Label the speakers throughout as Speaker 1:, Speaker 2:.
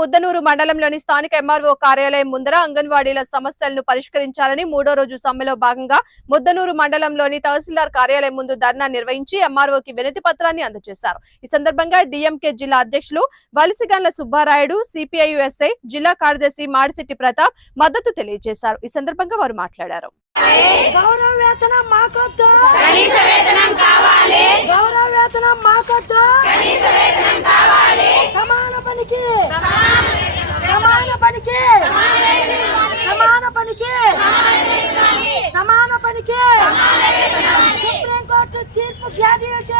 Speaker 1: ముద్దనూరు మండలంలోని స్థానిక ఎంఆర్ఓ కార్యాలయం ముందర అంగన్వాడీల సమస్యలను పరిష్కరించాలని మూడో రోజు సమ్మెలో భాగంగా ముద్దనూరు మండలంలోని తహసీల్దార్ కార్యాలయం ముందు ధర్నా నిర్వహించి ఎంఆర్ఓకి వినతి పత్రాన్ని అందజేశారు. ఈ సందర్భంగా డిఎంకే జిల్లా అధ్యక్షులు వలసిగండ్ల సుబ్బారాయుడు సిపిఐయుఎస్ఐ జిల్లా కార్యదర్శి మాడిశెట్టి ప్రతాప్ మద్దతు తెలియజేశారు. ఈ సందర్భంగా వారు మాట్లాడారు.
Speaker 2: గౌరవ వేతనం మాకొద్దు. కనీస వేతనం కావాలి. గౌరవ వేతనం మాకొద్దు. కనీస వేతనం కావాలి. సమాన పనికి. సమాన పనికి. సమాన పనికి. సమాన పనికి. సుప్రీం కోర్టు తీర్పు గ్రాడ్యుయేట్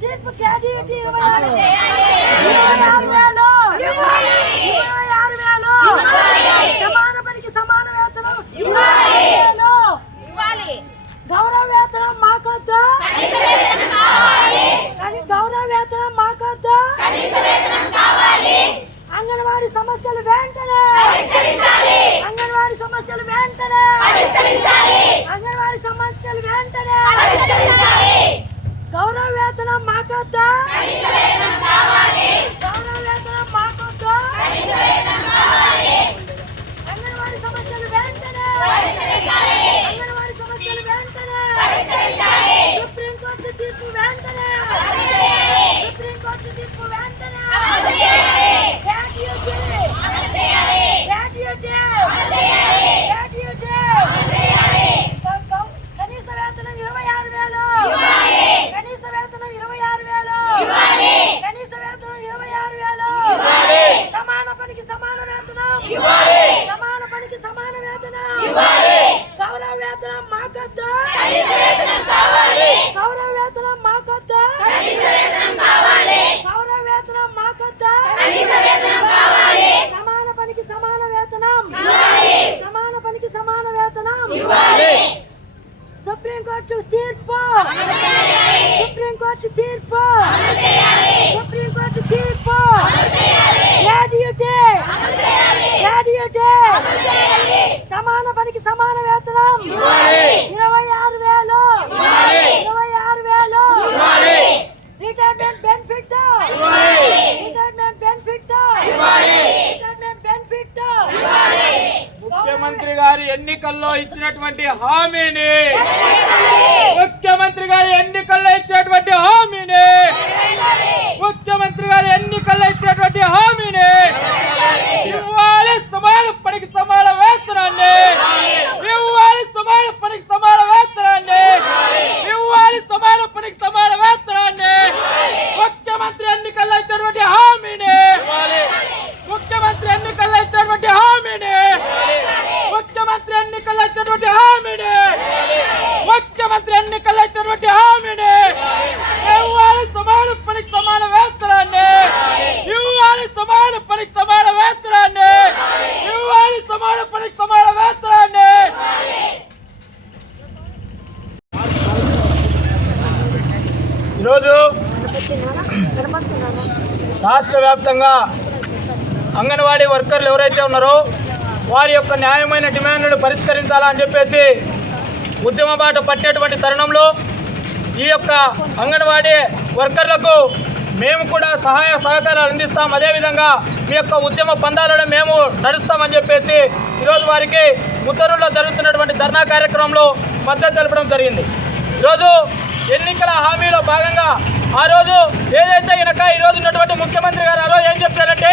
Speaker 2: తీర్పు గ్రాడ్యుయేట్ ఇరవై ఆరు ఇరవై ఆరు వేలు ఇరవై ఆరు వేలు సమాన పనికి సమాన వేతనం ఇరవై వేలు గౌరవ వేతనం మాకొద్దు కానీ గౌరవ వేతనం మాకొద్దు అంగన్వాడి సమస్యలు వెంటనే! అంగన్వాడి సమస్యలు వెంటనే! అంగన్వాడి సమస్యలు వెంటనే! గౌరవ వేతనం మాకొద్దు గౌరవ వేతనం మాకొద్దు అంగన్వాడి సమస్యలు వెంటనే అంగన్వాడి సమస్యలు వెంటనే సుప్రీం కోర్టు తీర్పు వెంటనే సుప్రీం కోర్టు తీర్పు వెంటనే గ్రాడ్యుయేట్ గ్రాడ్యుయేట్ గ్రాడ్యుయేట్ గౌ- గౌ- కనీస వేతనం ఇరవై ఆరు వేలు కనీస వేతనం ఇరవై ఆరు వేలు కనీస వేతనం ఇరవై ఆరు వేలు సమాన పనికి సమాన వేతనం సమాన. పనికి సమాన వేతనం. గౌరవ వేతనం మాకొద్దు గౌరవ వేతనం మాకొద్దు గౌరవ వేతనం మాకొద్దు సమాన పనికి సమాన వేతనం. సమాన పనికి సమాన వేతనం. సుప్రీం కోర్టు తీర్పు. సుప్రీం కోర్టు తీర్పు సుప్రీం కోర్టు తీర్పు గ్రాడ్యుయేట్ గ్రాడ్యుయేట్ పనికి సమాన వేతనం. ఇరవై ఆరు వేలు. ఇరవై ఆరు వేలు. Retirement benefit. Retirement benefit. Retirement benefit.
Speaker 3: ముఖ్యమంత్రి గారి ఎన్నికల్లో ఇచ్చినటువంటి హామీని ముఖ్యమంత్రి గారి ఎన్నికల్లో ఇచ్చినటువంటి హామీని ముఖ్యమంత్రి గారి ఎన్నికల్లో ఇచ్చినటువంటి హామీని ఇవ్వాలి సమాన పనికి సమాన వేతనాన్ని ఇవ్వాలి సమాన పనికి సమాన వేతనాన్ని ఇవ్వాలి సమాన పనికి సమాన వేతనాన్ని ముఖ్యమంత్రి ఎన్నికల్లో ఇచ్చినటువంటి హామీని ముఖ్యమంత్రి ఎన్నికల్లో ఇచ్చినటువంటి హామీని ముఖ్యమంత్రి ఎన్నికల్లో ఇచ్చినటువంటి హామీని ముఖ్యమంత్రి ఎన్నికల్లో ఇచ్చినటువంటి హామీని ఇవ్వాలి సమాన పనికి సమాన వేతనాన్ని ఇవ్వాలి సమాన పనికి సమాన వేతనాన్ని ఇవ్వాలి సమాన పనికి సమాన ఈరోజు రాష్ట్ర వ్యాప్తంగా అంగన్వాడీ వర్కర్లు ఎవరైతే ఉన్నారో వారి యొక్క న్యాయమైన డిమాండ్లను పరిష్కరించాలని చెప్పేసి ఉద్యమ బాట పట్టేటువంటి తరుణంలో ఈ యొక్క అంగన్వాడీ వర్కర్లకు మేము కూడా సహాయ సహకారాలు అందిస్తాం. అదేవిధంగా మీ యొక్క ఉద్యమ పందాలను మేము నడుస్తామని చెప్పేసి ఈరోజు వారికి ముత్తరులో జరుగుతున్నటువంటి ధర్నా కార్యక్రమంలో మద్దతు తెలపడం జరిగింది. ఈరోజు ఎన్నికల హామీలో భాగంగా ఆ రోజు ఏదైతే గనక ఈరోజు ఉన్నటువంటి ముఖ్యమంత్రి గారు ఆ రోజు ఏం చెప్పారంటే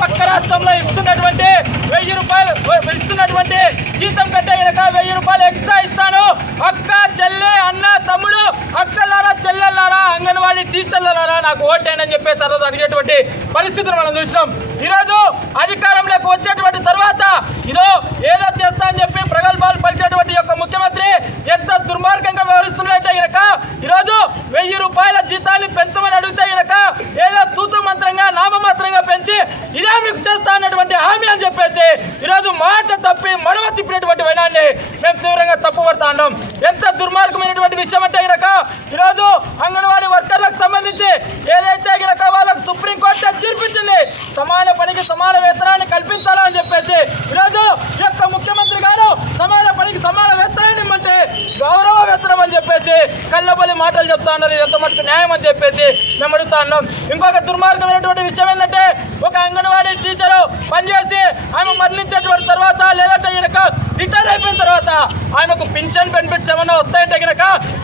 Speaker 3: పక్క రాష్ట్రంలో ఇస్తున్నటువంటి వెయ్యి రూపాయలు ఇస్తున్నటువంటి జీతం కంటే ఈయనక వెయ్యి రూపాయలు ఎక్స్ట్రా ఇస్తాను. అక్క చెల్లె అన్న తమ్ముడు అక్కలారా చెల్లెల్లారా అంగన్వాడీ టీచర్లారా నాకు ఓటేనని చెప్పేసి ఆ రోజు అడిగేటువంటి పరిస్థితులు మనం చూసినాం. ఈరోజు అధికారంలోకి వచ్చేటువంటి తర్వాత ఇదో ఏదో చేస్తా అని చెప్పి ప్రగల్భాలు పలిచేటువంటి యొక్క ముఖ్యమంత్రి ఎంత దుర్మార్గంగా వ్యవహరిస్తున్నట్టే గనక ఈరోజు వెయ్యి రూపాయల జీతాన్ని పెంచమని అడిగితే గనక ఏదో తూతు మంత్రంగా నామమాత్రంగా పెంచి ఇదే మీకు చేస్తా అన్నటువంటి హామీ అని చెప్పేసి ఈరోజు మాట తప్పి మడవ తిప్పినటువంటి వైనాన్ని మేము తీవ్రంగా తప్పుపడతా ఉన్నాం. ఎంత దుర్మార్గమైనటువంటి ఇచ్చామంటే గనక ఈరోజు అంగన్వాడీ వర్కర్లకు సంబంధించి ఏదైతే గనక వాళ్ళకు సుప్రీంకోర్టు తీర్పిచ్చింది సమాన పనికి సమాన వేతనాన్ని కల్పించాలని చెప్పేసి ఈరోజు ఈ యొక్క ముఖ్యమంత్రి గారు సమాన పనికి సమాన వేతనాన్ని ఇమ్మంటే గౌరవ వేతనం అని చెప్పేసి కళ్ళబొల్లి మాటలు చెప్తా ఉన్నారు ఇది ఎంత మటుకు న్యాయం అని చెప్పేసి మేము అడుగుతా ఉన్నాం. ఇంకొక దుర్మార్గమైనటువంటి విషయం ఏంటంటే ఒక అంగన్వాడీ టీచరు పనిచేసి ఆమె మరణించేటువంటి తర్వాత లేదంటే ఈయనక రిటైర్ అయిపోయిన తర్వాత ఆమెకు పింఛన్ బెనిఫిట్స్ ఏమైనా వస్తాయంటే కనుక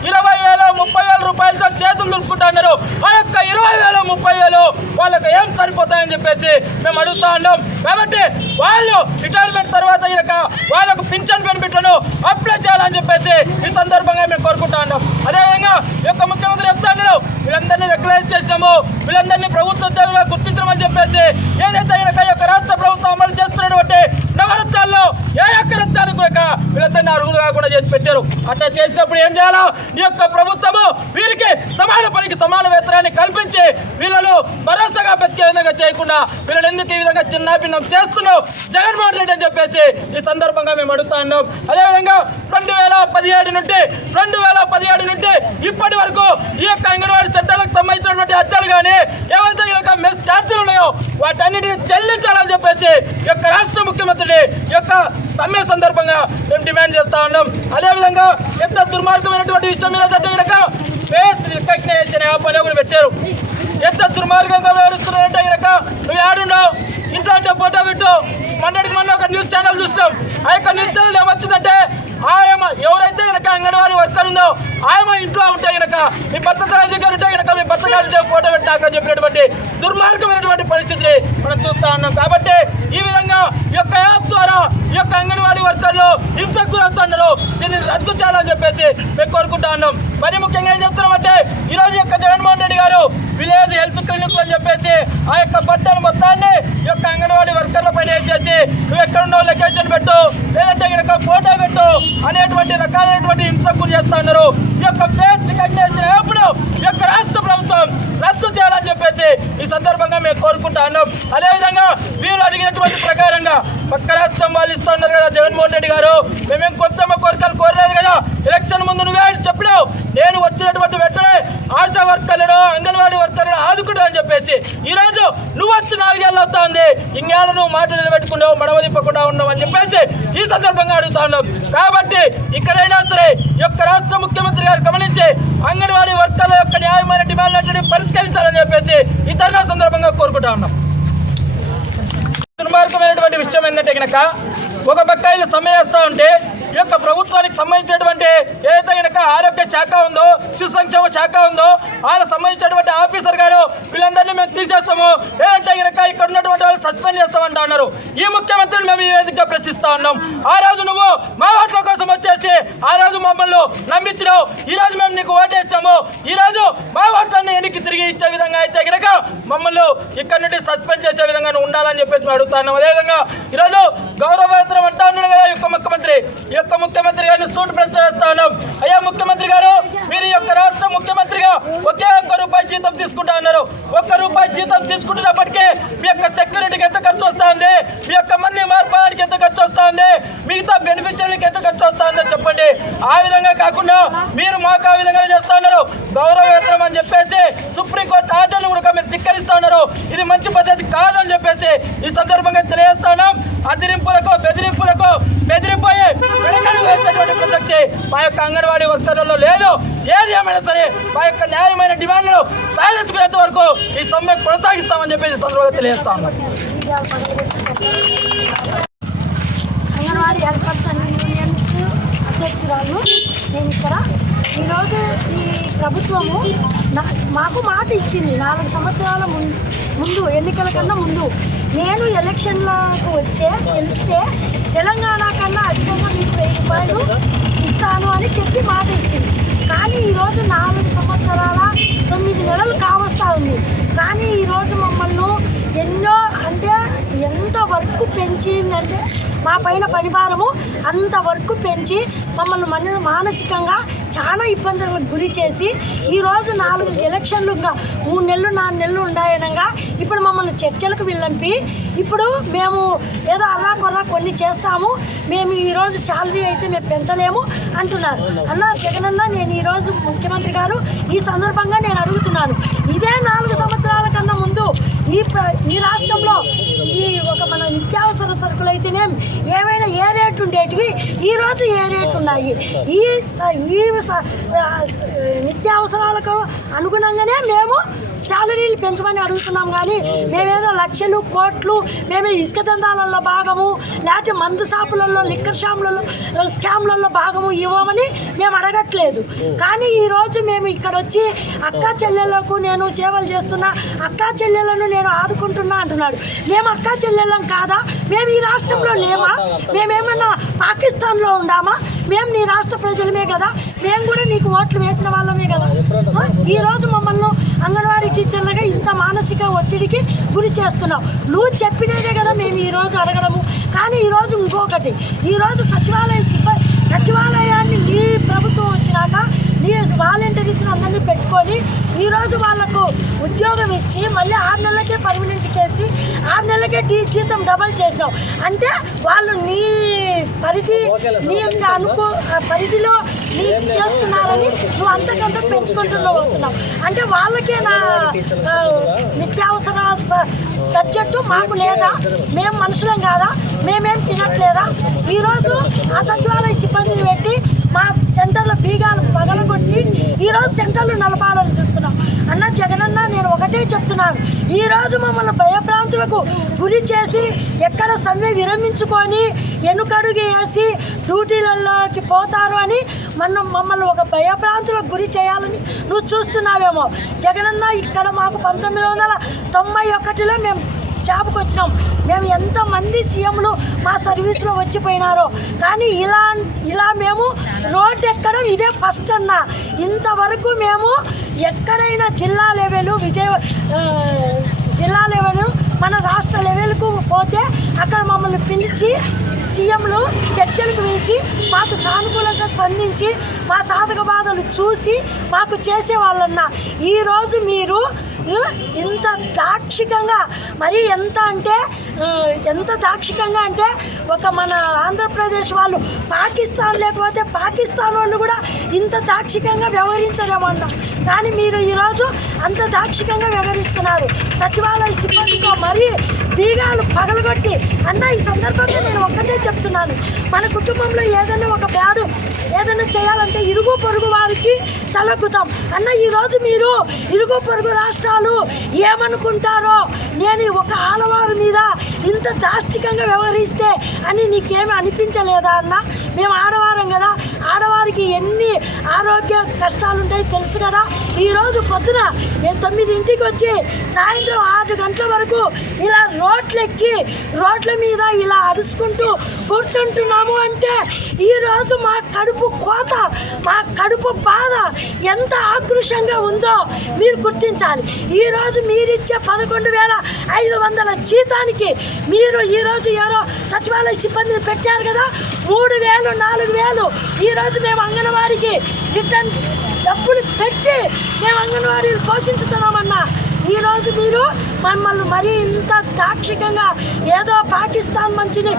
Speaker 3: ఇరవై వేల ముప్పై వేల రూపాయలతో చేతులు దులుపుకుంటున్నారు. ఆ యొక్క ఇరవై వేల ముప్పై వేలు వాళ్ళకి ఏం సరిపోతాయని చెప్పేసి మేము అడుగుతా ఉన్నాం. కాబట్టి వాళ్ళు రిటైర్మెంట్ తర్వాత కనుక వాళ్ళకు పింఛన్ బెనిఫిట్లను అప్లై చేయాలని చెప్పేసి ఈ సందర్భంగా మేము కోరుకుంటా ఉన్నాం. అదేవిధంగా ఈ యొక్క ముఖ్యమంత్రి చెప్తాను వీళ్ళందరినీ రికగ్నైజ్ చేసినాము వీళ్ళందరినీ ప్రభుత్వ ఉద్యోగులుగా గుర్తించమని చెప్పేసి ఏదైతే కనుక ఈ యొక్క రాష్ట్ర ప్రభుత్వం అమలు చేస్తున్నటువంటి నవరత్నాల్లో ఏ ఒక్క రత్నానికి కూడా వీళ్ళందరినీ అర్హులు కాకుండా చేసి పెట్టారు. అట్లా చేసినప్పుడు ఏం చేయాలో? ఈ యొక్క ప్రభుత్వము వీరికి సమాన పనికి సమాన వేతనాన్ని కల్పించి వీళ్ళను లేకుండా వీళ్ళని ఎందుకు ఈ విధంగా చిన్నపిన్నం చేస్తున్నావు? జగన్మోహన్ రెడ్డి అని చెప్పేసి ఈ సందర్భంగా మేము అడుగుతా ఉన్నాం. అదేవిధంగా రెండు వేల పదిహేడు నుండి రెండు వేల పదిహేడు నుండి ఇప్పటి వరకు ఈ యొక్క అంగన్వాడీ చట్టాలకు సంబంధించినటువంటి హత్యలు కానీ ఏవైతే ఈ యొక్క మెస్ ఛార్జీలు ఉన్నాయో వాటన్నిటిని చెల్లించాలని చెప్పేసి యొక్క రాష్ట్ర ముఖ్యమంత్రి ఈ యొక్క సమ్మె సందర్భంగా మేము డిమాండ్ చేస్తా ఉన్నాం. అదేవిధంగా ఎంత దుర్మార్గమైనటువంటి విషయం మీద అంటే కనుక ఫేస్ రికగ్నేషన్ యాప్ అనేది కూడా పెట్టారు ఎంత దుర్మార్గంగా వ్యవహరిస్తున్నారంటే కనుక నువ్వు ఏడున్నావు ఇంట్లో అంటే ఫోటో పెట్టు మొన్నటికి మొన్న ఒక న్యూస్ ఆ యొక్క న్యూస్ ఏమొచ్చిందంటే ఆయమ ఎవరైతే కనుక అంగన్వాడీ వర్కర్ ఉందో ఆయమ ఇంట్లో ఉంటే కనుక మీ భర్త ఉంటే కనుక మీ భర్త ఫోటో పెట్టాక చెప్పినటువంటి దుర్మార్గమైనటువంటి పరిస్థితిని మనం చూస్తా ఉన్నాం. కాబట్టి ఈ విధంగా ఈ యొక్క యాప్ ద్వారా ఈ యొక్క అంగన్వాడీ వర్కర్లు హింసకు గురవుతున్నారు. దీన్ని రద్దు చేయాలని చెప్పేసి మేము కోరుకుంటా ఉన్నాం. మరి ముఖ్యంగా ఏం చెప్తున్నామంటే ఈ రోజు యొక్క జగన్మోహన్ రెడ్డి గారు విలేజ్ హెల్త్ క్లినిక్ అని చెప్పేసి ఆ యొక్క బట్టలు మొత్తాన్ని ఈ యొక్క అంగన్వాడీ వర్కర్ల పైన వేసేసి నువ్వు ఎక్కడ ఉన్నావు లొకేషన్ పెట్టు లేదంటే కనుక ఫోటో పెట్టు అనేటువంటి రకాలైనటువంటి హింసకు గురి చేస్తా ఉన్నారు. ఈ యొక్క ఫేస్ రికగ్నేషన్ ఎప్పుడు ఈ యొక్క రాష్ట్ర ప్రభుత్వం రద్దు చేయాలని చెప్పేసి ఈ సందర్భంగా మేము కోరుకుంటా ఉన్నాం. అదేవిధంగా వీరు అడిగినటువంటి ప్రకారంగా పక్క రాష్ట్రం వాళ్ళు ఇస్తా ఉన్నారు కదా జగన్మోహన్ రెడ్డి గారు. మేమేం కొత్త కోరికలు కోరలేదు కదా. ఎలక్షన్ ముందు నువ్వే చెప్పినావు. నేను వచ్చినటువంటి వెంటనే ఆశా వర్కర్లను అంగన్వాడీ వర్క్ ఆదుకుంటా అని చెప్పేసి ఈ రోజు నువ్వు వచ్చి నాలుగేళ్ళు వస్తా ఉంది. ఇంకేళ్ళ నువ్వు మాట నిలబెట్టుకున్నావు మడవ తిప్పకుండా ఉన్నావు అని చెప్పేసి ఈ సందర్భంగా అడుగుతా ఉన్నాం. కాబట్టి ఇక్కడైనా సరే యొక్క రాష్ట్ర ముఖ్యమంత్రి గారు గమనించి అంగన్వాడీ వర్కర్ల యొక్క న్యాయమైన డిమాండ్లన్నింటినీ పరిష్కరించాలని చెప్పేసి ఈ సందర్భంగా కోరుకుంటా ఉన్నాం. దుర్మార్గమైనటువంటి విషయం ఏంటంటే కనుక ఒక పక్క వీళ్ళు సమ్మె చేస్తూ ఉంటే ఈ యొక్క ప్రభుత్వానికి సంబంధించినటువంటి ఏదైతే కనుక ఆరోగ్య శాఖ ఉందో శిశు సంక్షేమ శాఖ ఉందో ఆయన సంబంధించినటువంటి ఆఫీసర్ గారు వీళ్ళందరినీ మేము తీసేస్తాము. ఏదంటే కనుక ఇక్కడ ఉన్నటువంటి వాళ్ళు సస్పెండ్ చేస్తామంటా ఉన్నారు ఈ ముఖ్యమంత్రిని మేము ఈ వేదికగా ప్రశ్నిస్తా ఉన్నాం. ఆ రోజు నువ్వు మా ఓట్ల కోసం వచ్చేసి ఆ రోజు మమ్మల్ని నమ్మించినావు. ఈ రోజు మేము నీకు ఓటేస్తాము. ఈ రోజు మా ఓట్లన్నీ ఎన్నికి తిరిగి ఇచ్చే విధంగా అయితే కనుక మమ్మల్ని ఇక్కడ నుండి సస్పెండ్ చేసే విధంగా ఉండాలని చెప్పేసి మేము అడుగుతున్నాం అదేవిధంగా ఈరోజు గౌరవవేతనం అంటా ఉన్నాడు కదా ఈ యొక్క ముఖ్యమంత్రి. ఈ యొక్క ముఖ్యమంత్రి గారిని సూట్ ప్రశ్న ఉన్నాం. అయ్యా ముఖ్యమంత్రి గారు మీరు యొక్క రాష్ట్ర ముఖ్యమంత్రిగా ఒకే ఒక్క రూపాయి జీతం తీసుకుంటా ఉన్నారు. ఒక్క రూపాయి జీతం తీసుకుంటున్నప్పటికీ మీ యొక్క సెక్యూరిటీకి ఎంత ఖర్చు వస్తా ఉంది? మీ యొక్క మంది మార్పడానికి ఎంత ఖర్చు వస్తా ఉంది? మిగతా బెనిఫిషియరీకి ఎంత ఖర్చు వస్తా ఉందో చెప్పండి. ఆ విధంగా కాకుండా మీరు మాకు ఆ విధంగా చేస్తా ఉన్నారు. గౌరవ వేతనం అని చెప్పేసి సుప్రీంకోర్టు ఆర్డర్లు కూడా మీరు ధిక్కరిస్తా ఉన్నారు. ఇది మంచి పద్ధతి కాదని చెప్పేసి ఈ సందర్భంగా తెలియజేస్తా ఉన్నాం. అదిరింపులకు బెదిరింపు బెదిరిపోయి వెనకడుగు వేసేటువంటి మా యొక్క అంగన్వాడీ వర్కర్లలో లేదు. ఏది ఏమైనా సరే మా యొక్క న్యాయమైన డిమాండ్లు సాధించుకునేంత వరకు ఈ సమ్మె కొనసాగిస్తామని చెప్పేసి సందర్భంగా తెలియజేస్తా ఉన్నాం.
Speaker 2: అంగన్వాడీ హెల్పర్స్ అండ్ యూనియన్స్ అధ్యక్షురాలు నేను ఇక్కడ. ఈరోజు ఈ ప్రభుత్వము నా మాకు మాట ఇచ్చింది నాలుగు సంవత్సరాల ముందు ముందు ఎన్నికల కన్నా ముందు. నేను ఎలక్షన్లకు వచ్చే తెలిస్తే తెలంగాణ కన్నా అధికంగా మీకు వెయ్యి రూపాయలు ఇస్తాను అని చెప్పి మాట ఇచ్చింది. కానీ ఈరోజు నాలుగు సంవత్సరాల తొమ్మిది నెలలు కావస్తా ఉంది. కానీ ఈరోజు మమ్మల్ని ఎన్నో అంటే ఎంత వరకు పెంచిందంటే మా పైన పరిభారము అంత వరకు పెంచి మమ్మల్ని మన మానసికంగా చాలా ఇబ్బందులకు గురి చేసి ఈరోజు నాలుగు ఎలక్షన్లు ఇంకా మూడు నెలలు నాలుగు నెలలు ఉన్నాయనగా ఇప్పుడు మమ్మల్ని చర్చలకు విల్లంపి. ఇప్పుడు మేము ఏదో అలా కొలా కొన్ని చేస్తాము. మేము ఈరోజు శాలరీ అయితే మేము పెంచలేము అంటున్నారు. అన్న జగనన్న నేను ఈరోజు ముఖ్యమంత్రి గారు ఈ సందర్భంగా నేను అడుగుతున్నాను. ఇదే నాలుగు ఈ ఈ రాష్ట్రంలో ఈ ఒక మన నిత్యావసర సరుకులు అయితేనే ఏవైనా ఏ రేటు ఉండేటివి ఈరోజు ఏ రేటు ఉన్నాయి? ఈ ఈ నిత్యావసరాలకు అనుగుణంగానే మేము శాలరీలు పెంచమని అడుగుతున్నాం కానీ మేమేదో లక్షలు కోట్లు మేమే ఇసుక దందాలలో భాగము లేకపోతే మందు షాపులలో లిక్కర్ షాపులలో స్కామ్లలో భాగము ఇవ్వమని మేము అడగట్లేదు. కానీ ఈరోజు మేము ఇక్కడ వచ్చి అక్క చెల్లెళ్ళకు నేను సేవలు చేస్తున్నా అక్క చెల్లెళ్ళను నేను ఆదుకుంటున్నా అంటున్నాడు. మేము అక్క చెల్లెళ్ళం కాదా? మేము ఈ రాష్ట్రంలో లేమా? మేమేమన్నా పాకిస్తాన్లో ఉండామా? మేము నీ రాష్ట్ర ప్రజలమే కదా. మేము కూడా నీకు ఓట్లు వేసిన వాళ్ళమే కదా. ఈరోజు మమ్మల్ని అంగన్వాడీ టీచర్లుగా ఇంత మానసిక ఒత్తిడికి గురి చేస్తున్నావు. నువ్వు చెప్పినదే కదా మేము ఈరోజు అడగడము. కానీ ఈరోజు ఇంకొకటి. ఈరోజు సచివాలయ సిబ్బంది సచివాలయాన్ని నీ ప్రభుత్వం వచ్చినాక వాలంటీర్స్ని అందరినీ పెట్టుకొని ఈరోజు వాళ్ళకు ఉద్యోగం ఇచ్చి మళ్ళీ ఆరు నెలలకే పర్మనెంట్ చేసి ఆరు నెలలకే డీ జీతం డబల్ చేసినావు. అంటే వాళ్ళు నీ పరిధి నీ అనుకో ఆ పరిధిలో నీ చేస్తున్నారని నువ్వు అంతకంత పెంచుకుంటున్నావు అవుతున్నావు అంటే వాళ్ళకే నా నిత్యావసర స- మాకు లేదా మేము మనుషులం కాదా మేమేం తినట్లేదా? ఈరోజు ఆ సచివాలయ సిబ్బందిని పెట్టి మా సెంటర్లో బీగాలు పగలగొట్టి ఈరోజు సెంటర్లు నలపాలని చూస్తున్నాం. అన్న జగనన్న నేను ఒకటే చెప్తున్నాను. ఈరోజు మమ్మల్ని భయభ్రాంతులకు గురి చేసి ఎక్కడ సమ్మె విరమించుకొని వెనుకడుగు వేసి డ్యూటీలలోకి పోతారు అని మనం మమ్మల్ని ఒక భయభ్రాంతులకు గురి చేయాలని నువ్వు చూస్తున్నావేమో. జగనన్న ఇక్కడ మాకు పంతొమ్మిది వందల తొంభై ఒకటిలో మేము జాబ్కి వచ్చినాం. మేము ఎంతమంది సీఎంలు మా సర్వీస్లో వచ్చిపోయినారో. కానీ ఇలా ఇలా మేము రోడ్డు ఎక్కడం ఇదే ఫస్ట్ అన్న. ఇంతవరకు మేము ఎక్కడైనా జిల్లా లెవెల్ విజయ జిల్లా లెవెల్ మన రాష్ట్ర లెవెల్కు పోతే అక్కడ మమ్మల్ని పిలిచి సీఎంలు చర్చలకు పిలిచి మాకు సానుకూలంగా స్పందించి మా సాధక బాధలు చూసి మాకు చేసేవాళ్ళన్న. ఈరోజు మీరు ఇంత దాక్షికంగా మరి ఎంత అంటే ఎంత దాక్షికంగా అంటే ఒక మన ఆంధ్రప్రదేశ్ వాళ్ళు పాకిస్తాన్ లేకపోతే పాకిస్తాన్ వాళ్ళు కూడా ఇంత దాక్షికంగా వ్యవహరించలేమన్నా కానీ మీరు ఈరోజు అంత దాక్షికంగా వ్యవహరిస్తున్నారు. సచివాలయ సిబ్బందితో మరీ బీగాలు పగలగొట్టి అన్న ఈ సందర్భంగా నేను ఒక్కటే చెప్తున్నాను. మన కుటుంబంలో ఏదైనా ఒక బ్యాడు ఏదైనా చేయాలంటే ఇరుగు పొరుగు వారికి తలగుతాం అన్న ఈరోజు మీరు ఇరుగు పొరుగు రాష్ట్రాలు ఏమనుకుంటారో నేను ఒక ఆడవారి మీద ఇంత దాష్టికంగా వ్యవహరిస్తే అని నీకేమీ అనిపించలేదా అన్న? మేము ఆడవారం కదా ఆడవారికి ఎన్ని ఆరోగ్య కష్టాలు ఉంటాయి తెలుసు కదా. ఈరోజు పొద్దున నేను తొమ్మిదింటికి వచ్చి సాయంత్రం ఆరు గంటల వరకు ఇలా రోడ్లెక్కి రోడ్ల మీద ఇలా అరుచుకుంటూ కూర్చుంటున్నాము అంటే ఈరోజు మా కడుపు కడుపు కోత మా కడుపు బాధ ఎంత ఆక్రోషంగా ఉందో మీరు గుర్తించాలి. ఈరోజు మీరిచ్చే పదకొండు వేల ఐదు వందల జీతానికి మీరు ఈరోజు ఎవరో సచివాలయ సిబ్బందిని పెట్టారు కదా? మూడు వేలు నాలుగు వేలు. ఈరోజు మేము అంగన్వాడికి రిటర్న్ డబ్బులు పెట్టి మేము అంగన్వాడీలు పోషించుతున్నామన్నా ఈరోజు మీరు మమ్మల్ని మరీ ఇంత దాక్షికంగా ఏదో పాకిస్తాన్ మంచిని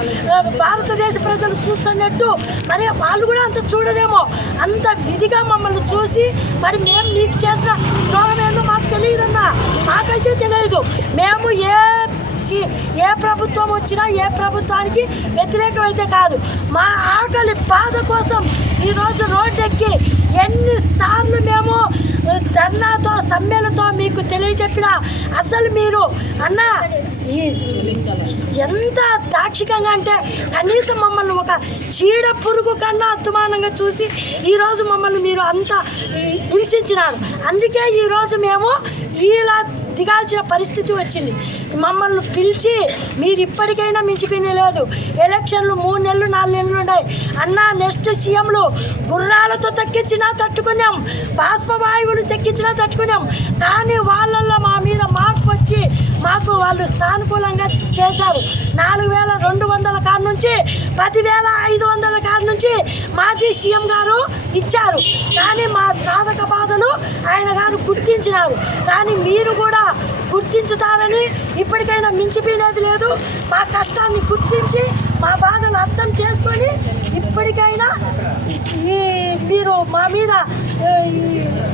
Speaker 2: భారతదేశ ప్రజలు చూస్తున్నట్టు మరి వాళ్ళు కూడా అంత చూడరేమో. అంత విధిగా మమ్మల్ని చూసి మరి మేము నీకు చేసిన ద్రోహం ఏందో మాకు తెలియదన్నా. మాకైతే తెలియదు. మేము ఏ ఏ ప్రభుత్వం వచ్చినా ఏ ప్రభుత్వానికి వ్యతిరేకమైతే కాదు. మా ఆకలి బాధ కోసం ఈరోజు రోడ్డెక్కి అన్నతో సమ్మెలతో మీకు తెలియజెప్పిన అసలు మీరు అన్న ఈ ఎంత దాక్షికంగా అంటే కనీసం మమ్మల్ని ఒక చీడ పురుగు కన్నా అద్దుమానంగా చూసి ఈరోజు మమ్మల్ని మీరు అంత హింసించినారు. అందుకే ఈరోజు మేము ఇలా దిగాల్సిన పరిస్థితి వచ్చింది. మమ్మల్ని పిలిచి మీరు ఇప్పటికైనా మించిపోయిన లేదు. ఎలక్షన్లు మూడు నెలలు నాలుగు నెలలు ఉన్నాయి. అన్న నెక్స్ట్ సీఎంలు గుర్రాలతో తక్కించినా తట్టుకున్నాం. బాష్పవాయువులు తెక్కించినా తట్టుకున్నాం. కానీ వాళ్ళల్లో మా మీద మార్పు వచ్చి మాకు వాళ్ళు సానుకూలంగా చేశారు. నాలుగు వేల రెండు వందల కాడ నుంచి పదివేల ఐదు వందల కాడ నుంచి మాజీ సీఎం గారు ఇచ్చారు. కానీ మా సాధక బాధలు ఆయన గారు గుర్తించినారు. కానీ మీరు కూడా గుర్తించుతారని ఇప్పటికైనా మించిపోయినది లేదు. మా కష్టాన్ని గుర్తించి మా బాధను అర్థం చేసుకొని ఇప్పటికైనా ఈ మీరు మా మీద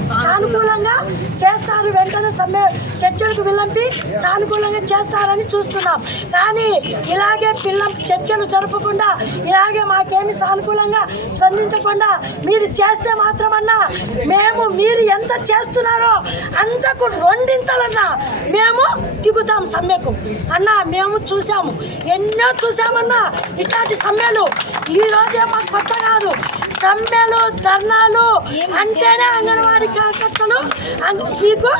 Speaker 2: సానుకూలంగా చేస్తారు. వెంటనే సమ్మె చర్చలకు విలంపి సానుకూలంగా చేస్తారని చూస్తున్నాం. కానీ ఇలాగే పిల్ల చర్చలు జరపకుండా ఇలాగే మాకేమి సానుకూలంగా స్పందించకుండా మీరు చేస్తే మాత్రమన్నా మేము మీరు ఎంత చేస్తున్నారో అంతకు రెండింతలన్నా మేము దిగుతాం సమ్మెకు. అన్నా మేము చూసాము ఎన్నో చూసామన్నా ఇట్లాంటి సమ్మెలు ఈరోజే మాకు కొత్త కాదు. సమ్మెలు ధర్నాలు అంటేనే అంగన్వాడీ కార్యకర్తలు. మీకు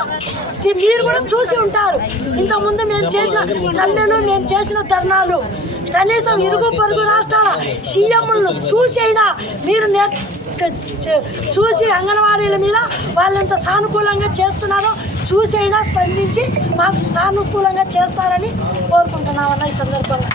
Speaker 2: మీరు కూడా చూసి ఉంటారు. ఇంతకుముందు మేము చేసిన సమ్మెలు మేము చేసిన ధర్నాలు. కనీసం ఇరుగు పొరుగు రాష్ట్రాల సీఎంలను చూసి అయినా మీరు నేర్ చూసి అంగన్వాడీల మీద వాళ్ళు ఎంత సానుకూలంగా చేస్తున్నారో చూసి అయినా స్పందించి మాకు సానుకూలంగా చేస్తారని కోరుకుంటున్నామన్న ఈ సందర్భంగా.